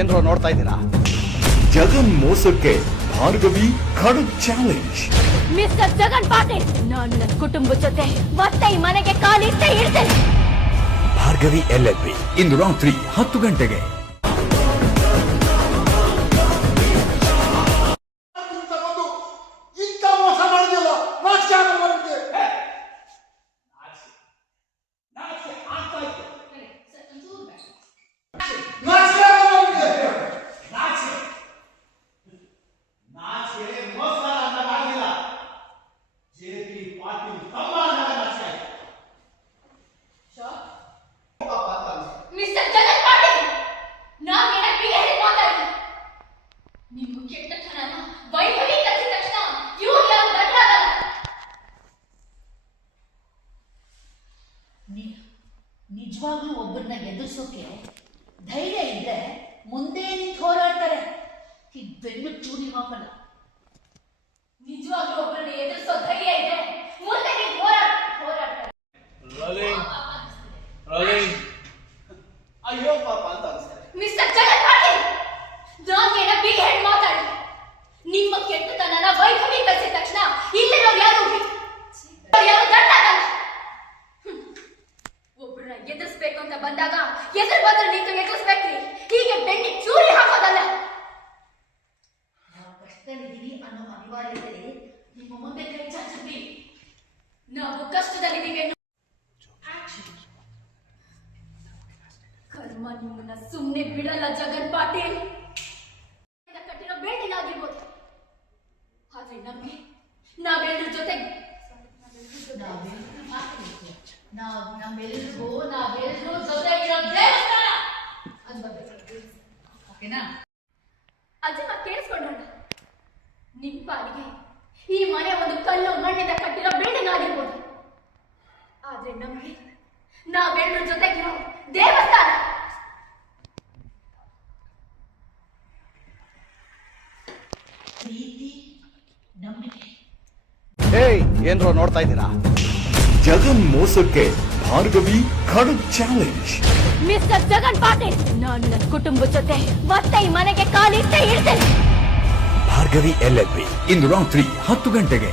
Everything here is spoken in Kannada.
ಏನ್ರೋ ನೋಡ್ತಾ ಇದ್ದೀರಾ? ಜಗನ್ ಮೋಸಕ್ಕೆ ಭಾರ್ಗವಿ ಖಡಕ್ ಚಾಲೆಂಜ್. ಮಿಸ್ಟರ್ ಜಗನ್ ಪಾಟೀಲ್, ನಾನು ನನ್ನ ಕುಟುಂಬದ ಜೊತೆ ಮತ್ತೆ ಈ ಮನೆಗೆ ಕಾಲಿಟ್ಟೆ ಇಡ್ತೇನೆ. ಭಾರ್ಗವಿ LLP ಇಂದು ರಾತ್ರಿ 10 ಗಂಟೆಗೆ. ಮಿಸ್ಟರ್ ಜಗನ್ ಪಾಟೀಲ್, ನಾವೇನ ಬಿಗೇರಿ ಮಾತಾಡಿ ನಿಮ್ಮ ಕೆಟ್ಟತನನ ವೈಭವಿ ಕಲಿಸಿದ ತಕ್ಷಣ ಇವ್ರು ಯಾವ ದಡ್ಡಾಗಲ್ಲ. ನಿಜವಾಗ್ಲೂ ಒಬ್ಬರನ್ನ ಎದುರಿಸೋಕೆ ಧೈರ್ಯ ಇದ್ರೆ ಮುಂದೆ ನಿಂತು ಹೋರಾಡ್ತಾರೆ. ಈ ಬೆನ್ನು ಚೂರಿ ಹಾಕಲ್ಲ. ನಿಜವಾಗ್ಲೂ ಒಬ್ಬರನ್ನ ಎದುರಿಸೋ ಧೈರ್ಯ ಇದೆ, ಮುಂದೆ ನಿಂತು ಹೋರಾಡ್ತಾರೆ. ಅಯ್ಯೋ ಪಾಪ ಅಂತ ಅನ್ಸ್ತಾರೆ. ಮಿಸ್ಟರ್ ಜಗನ್ ಪಾಟೀಲ್, ನಾವೇನ ಬಿಗೇರಿ ಮಾತಾಡಿ ನಿಮ್ಮ ಕೆಟ್ಟತನನ ವೈಭವಿ ಕಲಿಸಿದ ತಕ್ಷಣ ಇಲ್ಲಿರೋರು ಯಾರು ದಡ್ಡಾಗಲ್ಲ. ಒಬ್ಬರನ್ನ ಎದುರಿಸ್ಬೇಕು ಅಂತ ಬಂದಾಗ ಎದುರು ಬಂದ್ರೆ ನಿಂತು ಎದುರಿಸ್ಬೇಕ್ರಿ, ಹೀಗೆ ಬೆಣ್ಣೆ ಚೂರಿ ಹಾಕೋದಲ್ಲ. ನಾವು ಕಷ್ಟದಲ್ಲಿದ್ದೀವಿ ಅನ್ನೋ ಅನಿವಾರ್ಯತೆ ನಿಮ್ಮ ಮುಂದೆ ಕೈ ಚಾಚಿದ್ವಿ. ನಾವು ಕಷ್ಟದಲ್ಲಿದ್ದೀವಿ. ಕರ್ಮ ನಿಮ್ಮನ್ನ ಸುಮ್ಮನೆ ಬಿಡಲ್ಲ ಜಗನ್ ಪಾಟೀಲ್. ಕಟ್ಟಿರೋ ಬೇಡಿನಾಗಿರ್ಬೋದು, ಆದ್ರೆ ನಮ್ಗೆ ನಾವೆಲ್ಲರ ಜೊತೆ ನಮ್ಮೆಲ್ಲರಿಗೂ ನಾವೆಲ್ಲರೂ ಜೊತೆಗಿರೋ ದೇವಸ್ಥಾನ ಅದು ಬರ್ಬೇಕು. ಓಕೆನಾ? ಅಜ್ಜಮ್ಮ ಕೇಳಿಸ್ಕೊಂಡೋಣ. ನಿಮ್ ಪಾಲಿಗೆ ಈ ಮನೆ ಒಂದು ಕಲ್ಲು ಮಣ್ಣಿಂದ ಕಟ್ಟಿರೋ ಬಿಲ್ಡಿಂಗ್ ಆಗಿರ್ಬೋದು, ಆದ್ರೆ ನಮ್ಗೆ ನಾವೆಲ್ಲರ ಜೊತೆಗಿರೋ ದೇವಸ್ಥಾನ. ಪ್ರೀತಿ, ನಂಬಿಕೆ. ಏನ್ರೋ ನೋಡ್ತಾ ಇದ್ದೀರಾ? ಜಗನ್ ಮೋಸಕ್ಕೆ ಭಾರ್ಗವಿ ಖಡಕ್ ಚಾಲೆಂಜ್. ಮಿಸ್ಟರ್ ಜಗನ್ ಪಾಟೀಲ್, ನಾನು ನನ್ನ ಕುಟುಂಬದ ಜೊತೆ ಮತ್ತೆ ಈ ಮನೆಗೆ ಕಾಲಿಟ್ಟೆ ಇಡ್ತೇನೆ. ಭಾರ್ಗವಿ LLP ಇಂದು ರಾತ್ರಿ 10 ಗಂಟೆಗೆ.